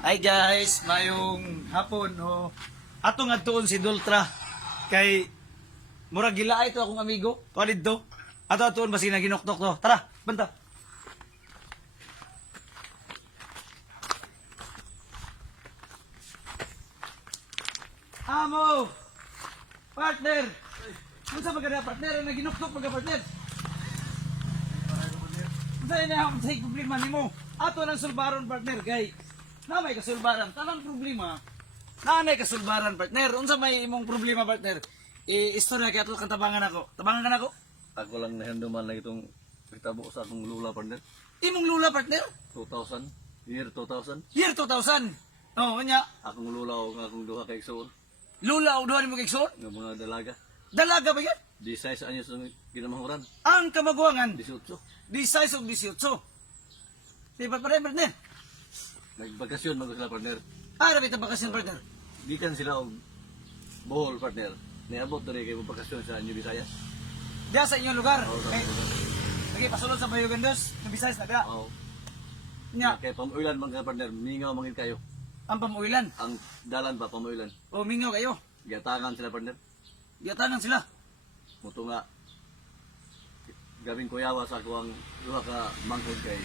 Hi guys, mayong hapon o atong adtuon si Dultra kay murag gila ito akong amigo. Walid to. Ato adtuon basi na ginoktok to. Tara, banta. Amo! Partner! Unsa maganda partner? Ang ginoktok mga partner. Unsa na ang say problema nimo? Ato nang sulbaron partner kay na may kasulbaran, tanang problema. Nanay kasulbaran partner. Unsa may imong problema partner? Istorya kay ato kang tabangan ako. Tabangan ka nako? Ako lang nahanduman na itong kitabo sa akong lula partner. Imong lula partner? 2000, year 2000. Year 2000. Oh, kanya. Akong lula o nga akong duha ka igsoon Lula o duha nimo kigsoon? nga mga dalaga. Dalaga ba yan? 16 anyos ang ginamahuran. Ang kamaguangan 18. 16 o 18. Di ba partner? Nagbakasyon mag sila partner. Ah, rabi ta bakasyon partner. Gikan sila og Bohol partner. Niabot diri kay bakasyon sa New Visayas. Diya sa inyong lugar. Oo, Okay. Lagi pasulod sa Bayugandos, Nabisayas na ga. Oo. Nya, Kay pamuilan mga partner, mingaw mangin kayo. ang pamuilan. Ang dalan ba pamuilan. O mingaw kayo. Giatangan sila partner. Giyatanan sila. Muto nga gabing kuyawa sa ako ang duha ka mangkod kay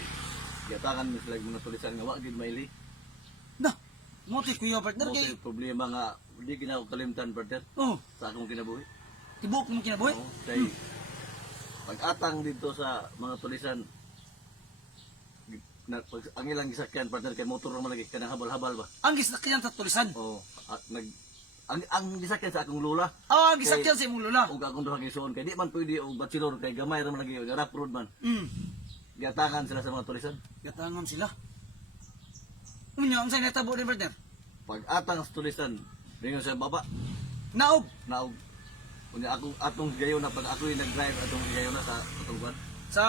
giatangan mo sila mga tulisan nga wa gid maili. Na, motis kuya partner kay. Moto problema nga di gina ko kalimtan partner Oh, sa akong kinabuhi. tibok mo kinabuhi. Oo, kay pag-atang dito sa mga tulisan ang ilang gisakyan partner kay motor naman lagi kanang habal-habal ba. Ang gisakyan sa tulisan. Oo, at ang gisakyan sa akong lula Ah, ang gisakyan sa imong lula. ug akong duha gisuon kay di man pwede og bachelor kay gamay ra man lagi rough road man. Giatangan sila sa mga tulisan. Gatangan sila. Unya, ang sa natabo ni partner? Pag-atang sa tulisan, ringon sa baba, Naog. naog. Kunya ako atong gayon na pag ako yung nag-drive atong gayon na sa atong ban. Sa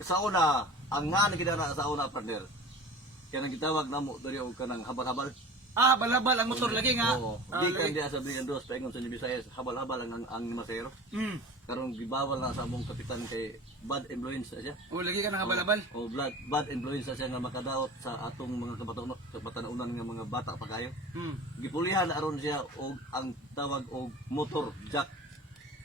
Sa una, ang nga na kinara sa una partner. Kaya nang gitawag namo diri og kanang habal-habal. ah, balabal ang motor lagi nga. Oo. Ah, Di kan lagi. diya sa Bigan Dos paingon sa New Visayas, habal-habal ang masero. Mm. Karon gibawal na sa among kapitan kay bad influence na siya. O lagi ka nang balabal. O bad influence na siya nga makadaot sa atong mga kabatanunan nga mga bata pa kayo. Mm. Gipulihan na aron siya og ang tawag og motor jack.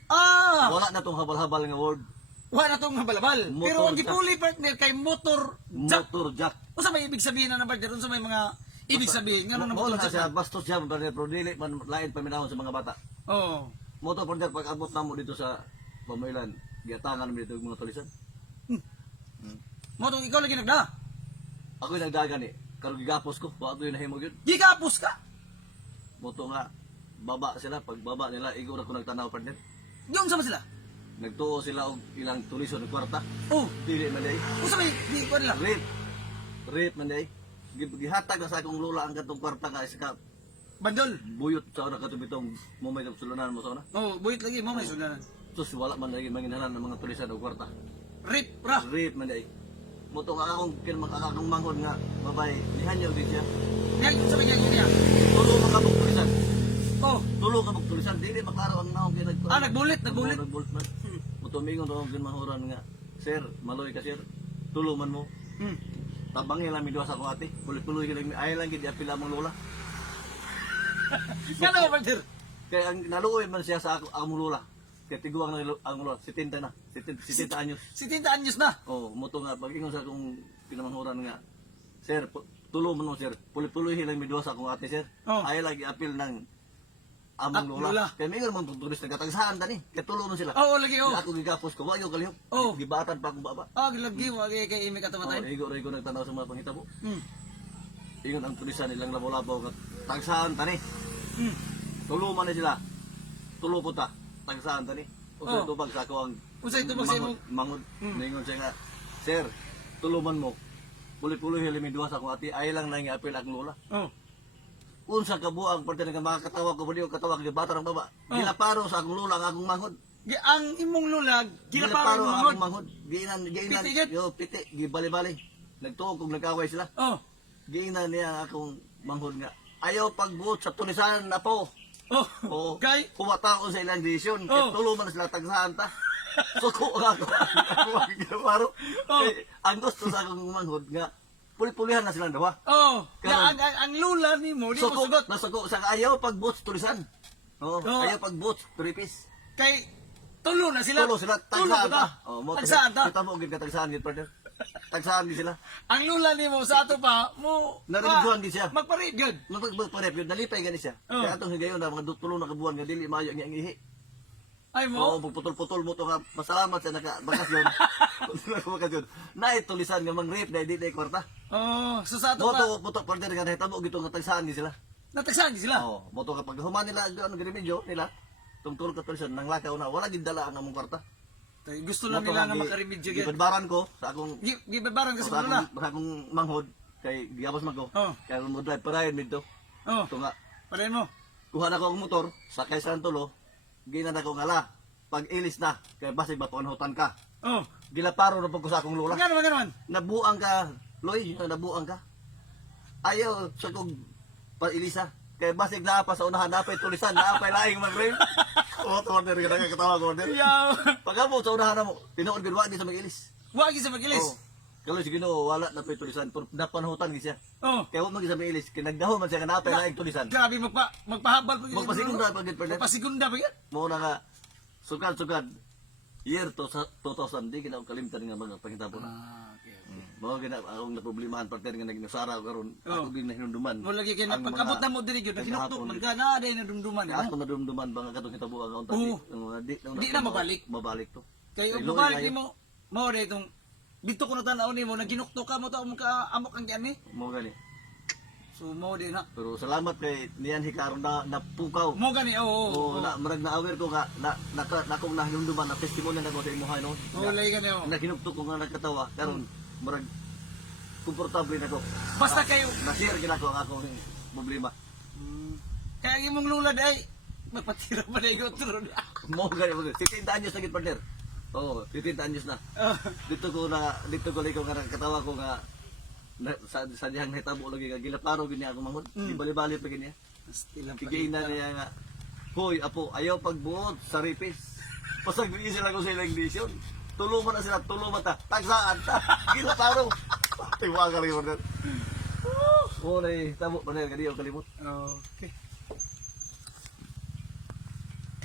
Ah, Wala na tong habal-habal nga word. wala tong balabal. Motor Pero ang jack. gipuli partner kay motor jack. Motor jack. Unsa may ibig sabihin na partner? Unsa may mga ibig sabihin nga na Mo motor na jack? siya bastos siya partner pero dili man lain paminahon sa mga bata. Oh. Motor partner pag abot namo dito sa Pamailan, giatangan mo dito yung mga tulisan. Motor ikaw lagi nagda. Ako yung nagdagan eh. Karon gigapos ko, wa ko yung nahimog yun. Gigapos ka. Moto nga baba sila, pag baba nila igo na ko nagtanaw partner. Yung sama sila. Nagtuo sila og ilang tulison ng kwarta. Oh, Dili man day. unsa may di ko nila. Rape man day. Gihatag na sa akong lula ang katong kwarta ka iska Bandol. buyot sa una katubitong mumay ng sulunan mo sa una. Oh, buhit lagi mo may sudanan. Sus wala man lagi manginhalan ng mga tulisan o kwarta. Rip ra. Rape man day. Moto nga akong akong manghod nga babay nihanyo din siya. Nga sa may niya. Tulo ka kabog tulisan. Oh, Tulo ka kabog tulisan. Dili maklaro ang naong kinag. ah nagbulit. Nagbulit man. Moto mingon daw kin mahuran nga. Sir, maloy ka sir. Tulo man mo. Hmm. Tabangin lang mi duha sa akong ate. Pulit-puloy lang mi ay lang gid apil among lola. Nga na partner. Kaya ang naluoy man siya sa akong lola. Kaya tiguang na ang lola, 70 na. 70 anyos. 70 anyos na. Oh, moto nga pag ingon sa akong pinamanghuran nga. Sir, tulo man mo sir. Pulit-puloy lang mi duha sa akong ate sir. Oh. Ay lagi apil ng among Ah, lola. lola. Kaya mingon man tulis nagkatagsahan tani. Kaya tulo nun sila. Oo, lagi oh. Kaya ako gigapos ko, wayo kalihok. Oh. Gibatan pa akong baba. Ah, gilagi mo kay imi Oh, katamatay. igo nagtanaw sa mga panghitabo. Hmm. Ingon ang tulisan nilang labo-labo kat tagsahan tani. Hmm. Tulo man na sila. Tulo po ta. Tagsahan tani. O sa Oh. tubag sa ako ang Unsay tubag sa imong mangod. Hmm. Ningon siya nga, Sir, tuluman mo. Pulit-puloy hilimi duha sa akong ati. Ay lang na nga apil ang lola. Oh. Unsa ka buang parte nga makakatawa ko baliw katawa kay bata ng baba. Oh. Gilaparo sa akong lola ang akong manghod. Ang imong lulag Gilaparo ginaparo ang mo. akong manghod. Giinan Piti yun? yo piti gibali-bali. Nagtuog kog nagkaway sila. Oh. Giinan niya ang akong manghod nga. Ayaw pagbuot sa tulisan na po. Oh. Oo. Kay Kumataon sa ilang desisyon. Oh. Kaya tulo man sila tagsahan ta. Suko nga ako. Ako ang ginaparo. Oh. Ang gusto sa akong manghod nga, pulihan na silang dawa. Oh, Karon- ang lula ni mo, di mo Suko, sugot. nasuko sa ayaw pag boots tulisan. Oo, Oo. ayaw pag boots, turipis. Kay, tulo na sila. Tulo sila, Tulo tagsaan ba? ta. Oh, mo Tagsaan ta. kita mo gid ka tagsaan gid partner. Tagsaan gid sila. Ang lula ni mo sa ato pa, mo... Naridjuhan di siya. Magparit gud. Magparep yun, nalipay gani siya. Oo. Kaya atong higayon na mga tulo na kabuan nga dili maayo nga ihi. Ay Oo, mo. putol-putol mo to nga pasalamat sa nakabakasyon. Nakabakasyon. Na tulisan nga mang rape na di na kwarta. Oh, so sa ato Mo pa, to putok partner nga nahitabo gito nga tagsaan ni sila. natagsan sila. Oo, mo to kapag human nila ano remedyo nila. Tungtol ka tulisan nang lakaw na wala gid dala ang among kwarta. Kay gusto lang nila nga makarimedyo gud. Gibadbaran ko sa akong Gibabaran kasi sa mo na. akong manghod kay giyabas man ko. Oh. Kaya mo drive parayon midto. Oh, Ito nga pare mo. kuha na ko ang motor, sakay sa tulo, gina na ko ngala. Pag ilis na, kaya basig ba panhutan ka. Oh, Gilaparo na po ko sa akong lula. ngano. Nabuang ka, Loy, nabuang ka. Ayaw sa kong pa-ilisa. Kaya basig na pa sa unahan, napay tulisan, napay laing mag-rim. Oo, tumander ka na, katawa ko. Yaw. Pag mo sa unahan na mo, tinuod ko, wag di sa mag-ilis. Wagi sa magilis. Oo. Kalo si Ginoo, wala na pa'y tulisan, napanhutan siya. Oh. Kaya huwag mag-isa mag-ilis, kinagdaho man siya, napay laing tulisan. Grabe magpahabal pa gid. Magpasigunda pa gid, partner. Magpasigunda pa gid. Mo na nga sugad year to sa 2000 di kina kalimtan nga mga pangitabo na. Okay. Mao gina akong naproblemahan partner nga naginusara karon Oh. ako din nahinumduman. Mo lagi kay Ang pagkabot mga- na mo diri gyud naginuktok Naghapon. man ka na day na dumduman Kaya mo. ako nadumduman ba nga katong hitabo ang unta Oo. di Di na mabalik. Mabalik to. Kay Kay ug Loy, balik kay- nimo mo day itong dito ko natanaw nimo naginuktok ka mo ta ka amok ang tiyan ni. Mo gani. So mo din ha. Pero salamat kay niyan hikaron na napukaw. Mo gani Oo, oo. na marag na aware ko nga na kong nahinumduman na testimony na ko sa imuhay no. Oo lay gani oh. Naginugto ko nga nagkatawa karon marag komportable na ko. Basta kayo Na-share gina ko ang akong problema. kaya ang imong lula day magpatira pa day otro. Mo gani mo. 15 anyos na gid partner. Oo, 15 anyos na. Dito ko nga nakatawa ko nga sa diyang hitabo lagi nga gilaparo gini ako manghod. Bali-bali pa gini. Still Kigay na niya nga. Hoy, apo, ayaw pagbuot sa ripis. Pasagbi sila ko sa ilang desisyon. Tulungan na sila, tulungan ta. Tagsaan ta. Gilaparo. Tiwa ka rin mo. Oo, na tabo pa na kaniyo kalimot. Okay.